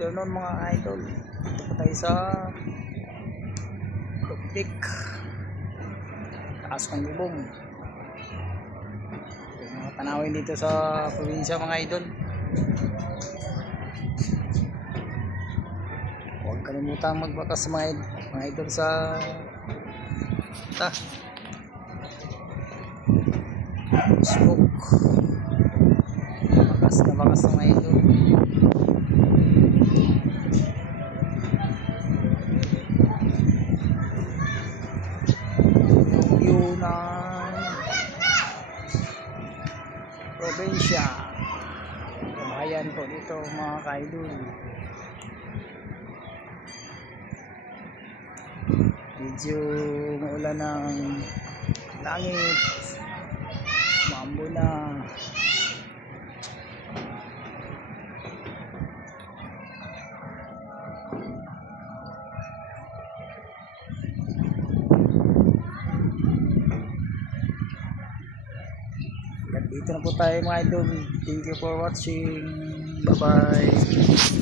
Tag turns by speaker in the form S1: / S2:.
S1: afternoon mga idol. Dito tayo sa Tupik. Taas ng. Yung mga tanawin dito sa probinsya mga idol. Huwag kalimutan magbakas mga, id- mga idol sa ta Facebook. Bakas na bakas mga idol. Ng probinsya. Bayan po dito mga kaidol. Medyo maulan ng langit. Mambo na. Dito na po tayo mga idol. Thank you for watching. Bye bye.